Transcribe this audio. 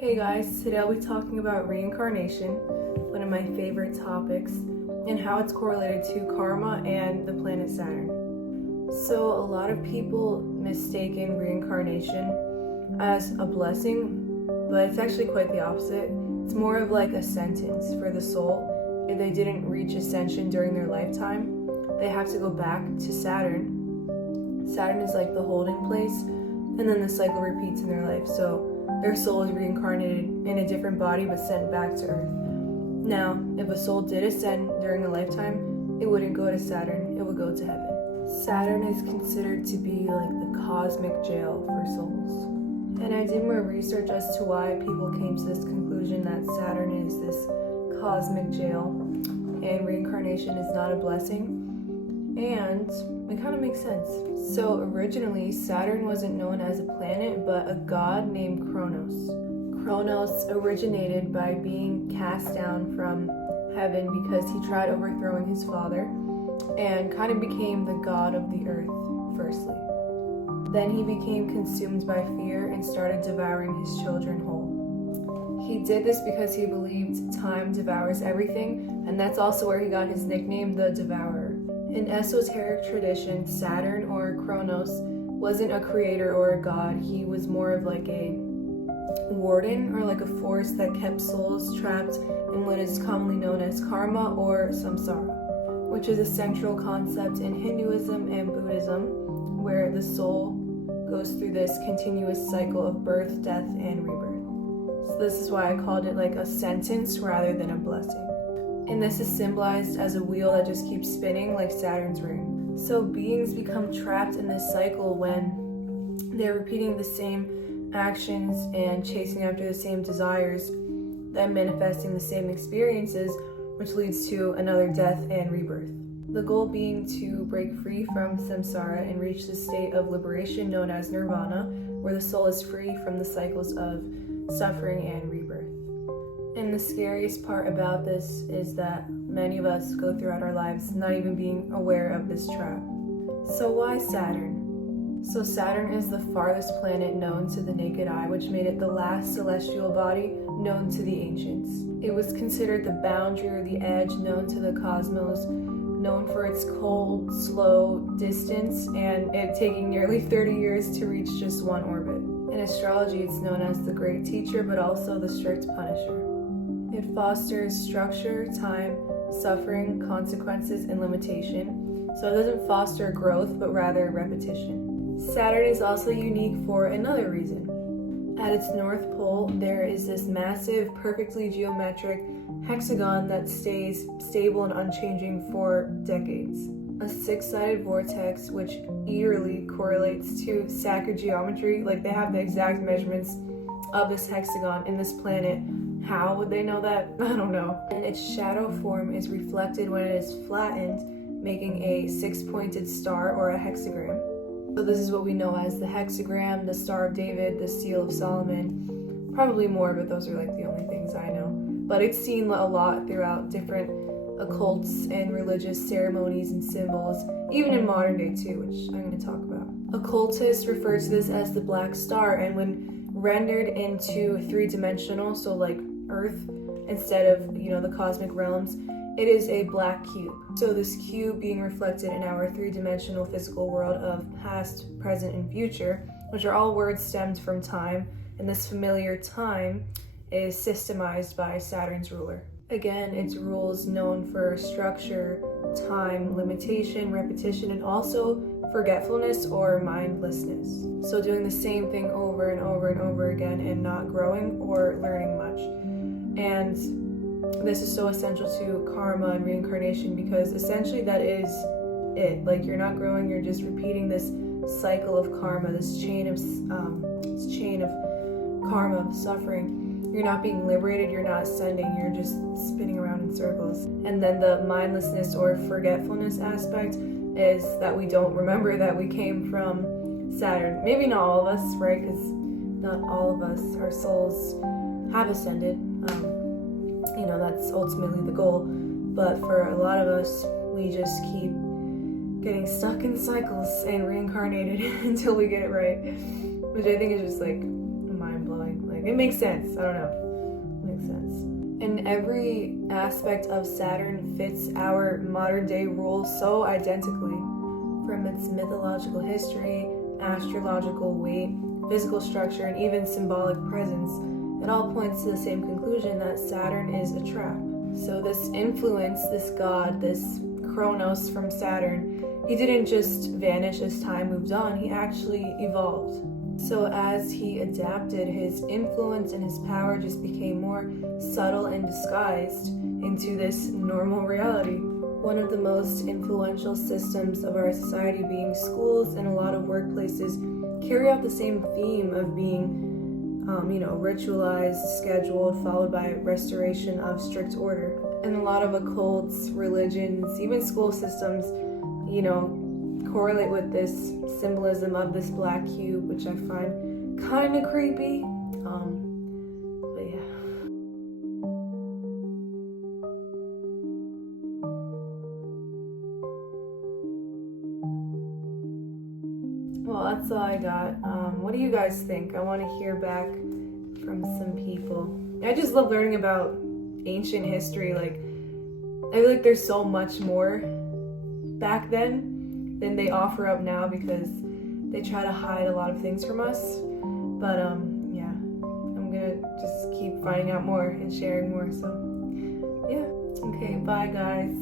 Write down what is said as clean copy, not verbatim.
Hey guys, today I'll be talking about reincarnation, one of my favorite topics, and how it's correlated to karma and the planet Saturn. So a lot of people mistaken reincarnation as a blessing, but it's actually quite the opposite. It's more of like a sentence for the soul. If they didn't reach ascension during their lifetime, they have to go back to Saturn. Saturn is like the holding place, and then the cycle repeats in their life. So their soul is reincarnated in a different body but sent back to Earth. Now, if a soul did ascend during a lifetime, it wouldn't go to Saturn, it would go to heaven. Saturn is considered to be like the cosmic jail for souls. And I did more research as to why people came to this conclusion that Saturn is this cosmic jail and reincarnation is not a blessing. And it kind of makes sense. So originally, Saturn wasn't known as a planet, but a god named Kronos. Kronos originated by being cast down from heaven because he tried overthrowing his father and kind of became the god of the earth, firstly. Then he became consumed by fear and started devouring his children whole. He did this because he believed time devours everything, and that's also where he got his nickname, the Devourer. In esoteric tradition, Saturn or Kronos wasn't a creator or a god. He was more of like a warden or like a force that kept souls trapped in what is commonly known as karma or samsara, which is a central concept in Hinduism and Buddhism, where the soul goes through this continuous cycle of birth, death, and rebirth. So this is why I called it like a sentence rather than a blessing. And this is symbolized as a wheel that just keeps spinning like Saturn's ring. So beings become trapped in this cycle when they're repeating the same actions and chasing after the same desires, then manifesting the same experiences, which leads to another death and rebirth. The goal being to break free from samsara and reach the state of liberation known as nirvana, where the soul is free from the cycles of suffering and rebirth. And the scariest part about this is that many of us go throughout our lives not even being aware of this trap. So why Saturn? So Saturn is the farthest planet known to the naked eye, which made it the last celestial body known to the ancients. It was considered the boundary or the edge known to the cosmos, known for its cold, slow distance, and it taking nearly 30 years to reach just one orbit. In astrology, it's known as the great teacher, but also the strict punisher. It fosters structure, time, suffering, consequences, and limitation. So it doesn't foster growth, but rather repetition. Saturn is also unique for another reason. At its north pole, there is this massive, perfectly geometric hexagon that stays stable and unchanging for decades. A six-sided vortex, which eerily correlates to sacred geometry, like they have the exact measurements of this hexagon in this planet. How would they know that? I don't know. And its shadow form is reflected when it is flattened, making a six-pointed star or a hexagram. So this is what we know as the hexagram, the Star of David, the Seal of Solomon. Probably more, but those are like the only things I know. But it's seen a lot throughout different occults and religious ceremonies and symbols, even in modern day too, which I'm going to talk about. Occultists refer to this as the black star, and when rendered into three-dimensional, so like Earth instead of, the cosmic realms, it is a black cube. So this cube being reflected in our three-dimensional physical world of past, present, and future, which are all words stemmed from time, and this familiar time is systemized by Saturn's ruler. Again, its rules known for structure, time, limitation, repetition, and also forgetfulness or mindlessness. So doing the same thing over and over and over again and not growing or learning much. And this is so essential to karma and reincarnation because essentially that is it. Like you're not growing, you're just repeating this cycle of karma, this chain of karma, of suffering. You're not being liberated, you're not ascending, you're just spinning around in circles. And then the mindlessness or forgetfulness aspect is that we don't remember that we came from Saturn. Maybe not all of us, right? Because not all of us, our souls have ascended. That's ultimately the goal. But for a lot of us, we just keep getting stuck in cycles and reincarnated until we get it right, which I think is just like mind-blowing. Like, it makes sense. I don't know. It makes sense. And every aspect of Saturn fits our modern day rules so identically. From its mythological history, astrological weight, physical structure, and even symbolic presence, it all points to the same conclusion that Saturn is a trap. So this influence, this god, this Kronos from Saturn, he didn't just vanish as time moved on, he actually evolved. So as he adapted, his influence and his power just became more subtle and disguised into this normal reality. One of the most influential systems of our society, being schools and a lot of workplaces, carry out the same theme of being ritualized, scheduled, followed by restoration of strict order. And a lot of occults, religions, even school systems, correlate with this symbolism of this black cube, which I find kind of creepy. But yeah. Well, that's all I got. What do you guys think? I want to hear back from some people. I just love learning about ancient history. Like, I feel like there's so much more back then than they offer up now, because they try to hide a lot of things from us. But yeah, I'm gonna just keep finding out more and sharing more. So yeah, okay, bye guys.